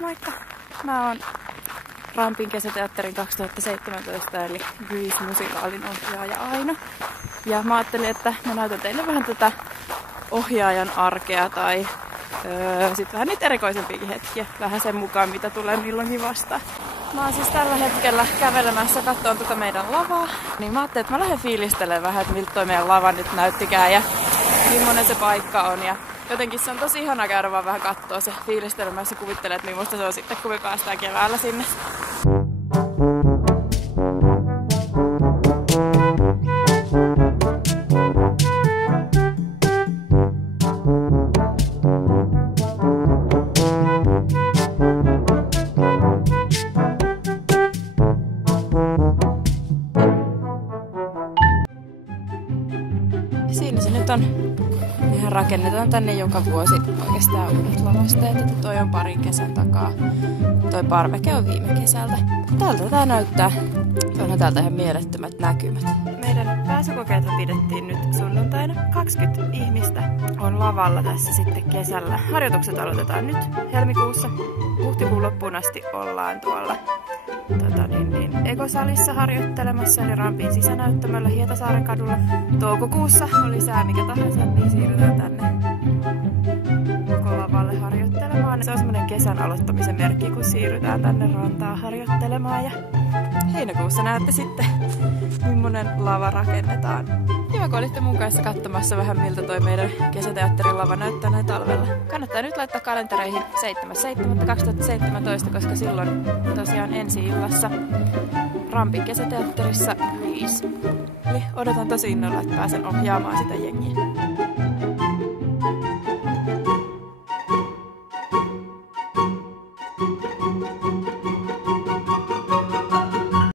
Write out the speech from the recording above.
Moikka! Mä oon Rampin kesäteatterin 2017 eli Grease-musikaalin ohjaaja Aino. Ja mä ajattelin, että mä näytän teille vähän tätä ohjaajan arkea tai sit vähän niitä erikoisempiakin hetkiä. Vähän sen mukaan, mitä tulee milloinkin vastaan. Mä oon siis tällä hetkellä kävelemässä katsomaan tätä meidän lavaa. Niin mä ajattelin, että mä lähden fiilistelemään vähän, että miltä toi meidän lava nyt näyttikään ja millainen se paikka on. Ja jotenkin se on tosi ihana käydä vaan vähän katsoa se fiilistelemässä ja kuvittelee, että millaista se on sitten, kun me päästään keväällä sinne. Siinä se nyt on. Mehän rakennetaan tänne joka vuosi oikeastaan uudet lavasteet, että toi on parin kesän takaa. Toi parveke on viime kesältä. Tältä tää näyttää. Onhan täältä ihan mielettömät näkymät. Meidän pääsykokeita pidettiin nyt sunnuntaina. 20 ihmistä on lavalla tässä sitten kesällä. Harjoitukset aloitetaan nyt helmikuussa. Huhtikuun loppuun asti ollaan tuolla Ekosalissa harjoittelemassa, eli Rampin sisänäyttämöllä Hietasaaren kadulla. Toukokuussa oli sää mikä tahansa, niin siirrytään tänne lavalle harjoittelemaan. Se on semmoinen kesän aloittamisen merkki, kun siirrytään tänne rantaan harjoittelemaan. Ja heinäkuussa näette sitten, millainen lava rakennetaan. Hyvä, kun olitte mun kanssa katsomassa vähän, miltä toi meidän kesäteatterin lava näyttää näin talvella. Kannattaa nyt laittaa kalentereihin 7.7.2017, koska silloin tosiaan ensi-illassa Rampin kesäteatterissa Grease. Eli odotan tosi innolla, että pääsen ohjaamaan sitä jengiä.